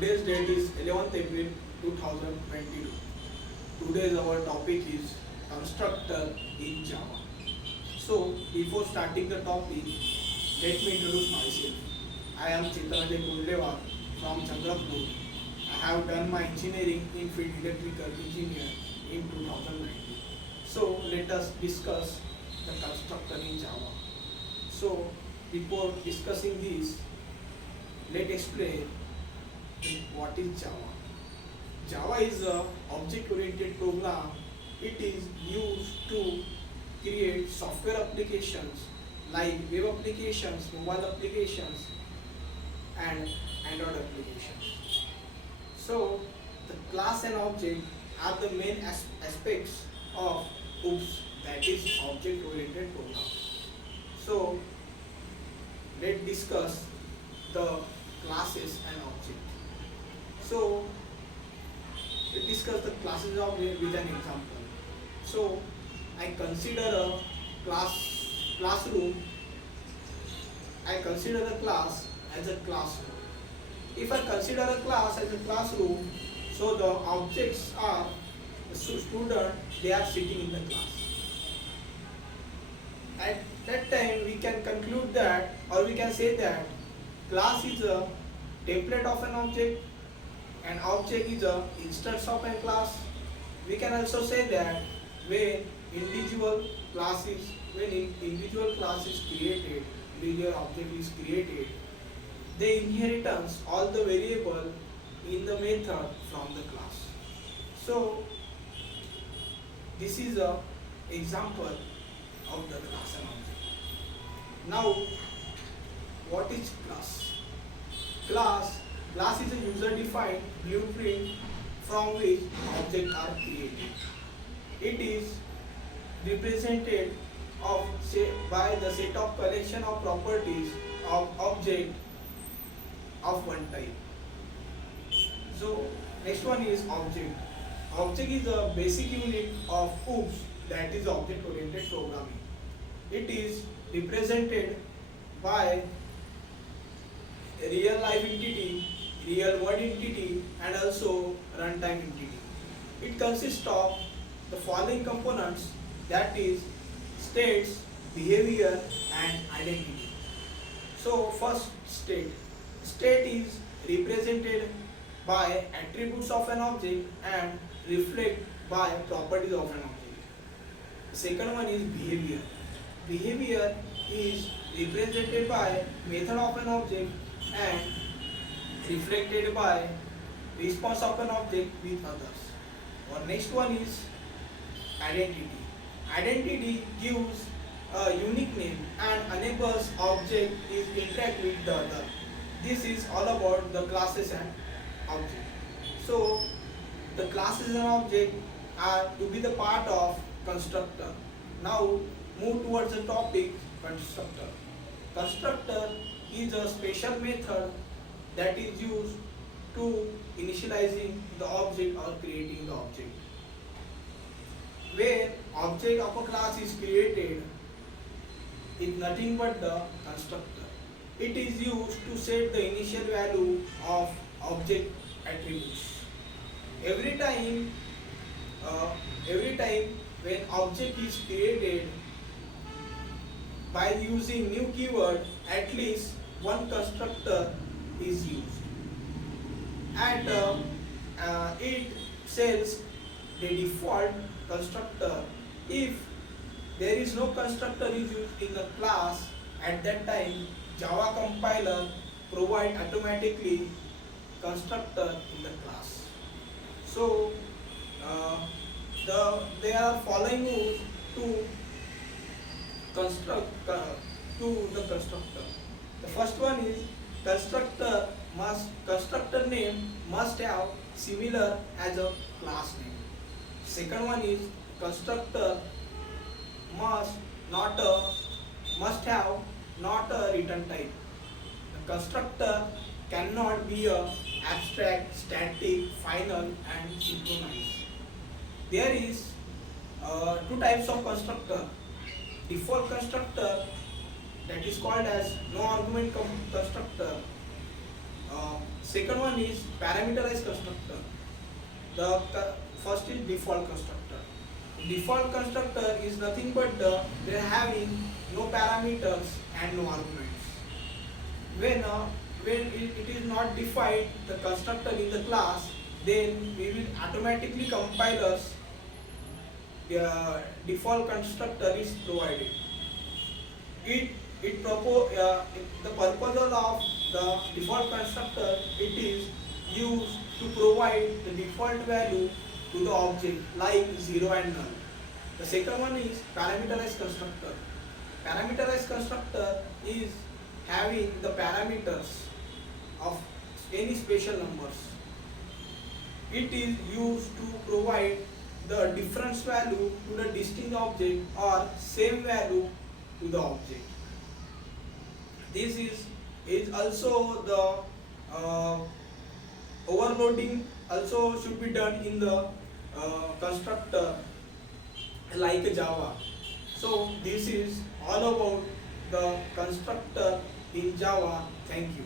Today's date is 11th April 2022. Today's our topic is constructor in Java. So before starting the topic, let me introduce myself. I am Chitrajay Kundlewar from Chandrapur. I have done my engineering in field electrical engineer in 2019. So let us discuss the constructor in Java. So before discussing this, let's explain what is Java. Java is a object-oriented program. It is used to create software applications like web applications, mobile applications, and Android applications. So the class and object are the main aspects of OOPS, that is object-oriented program. So let's discuss the classes and object. So let's discuss the classes of with an example. So I consider a classroom. I consider the class as a classroom. If I consider a class as a classroom, so the objects are the student, they are sitting in the class. At that time we can conclude that, or we can say that class is a template of an object and object is a instance of a class. We can also say that when individual class is created, individual object is created, they inheritance all the variable in the method from the class. So this is a example of the class and object. Now what is class? Class is a user-defined blueprint from which objects are created. It is represented by the set of collection of properties of object of one type. So next one is object. Object is a basic unit of OOPS, that is object-oriented programming. It is represented by a real life entity, real world entity, and also runtime entity. It consists of the following components, that is states, behavior, and identity. So first, state. State is represented by attributes of an object and reflect by properties of an object. The second one is behavior. Behavior is represented by method of an object and reflected by response of an object with others. Our next one is identity. Identity gives a unique name and enables object is interact with the other. This is all about the classes and object. So the classes and object are to be the part of constructor. Now move towards the topic constructor. Constructor is a special method that is used to initializing the object or creating the object. Where object of a class is created is nothing but the constructor. It is used to set the initial value of object attributes. Every time when object is created, by using new keyword, at least one constructor is used, and it sells the default constructor. If there is no constructor is used in the class, at that time Java compiler provide automatically constructor in the class. So there are following rules to the constructor. The first one is constructor name must have similar as a class name. Second one is constructor must have not a return type. The constructor cannot be a abstract, static, final, and synchronized. There is two types of constructor. Default constructor, that is called as no argument constructor. Second one is parameterized constructor. First is default constructor. Default constructor is nothing but they are having no parameters and no arguments. When it is not defined the constructor in the class, then we will automatically compile us the default constructor is provided. The purpose of the default constructor, it is used to provide the default value to the object like 0 and null. The second one is parameterized constructor. Parameterized constructor is having the parameters of any special numbers. It is used to provide the difference value to the distinct object or same value to the object. This is also the overloading also should be done in the constructor like Java. So this is all about the constructor in Java. Thank you.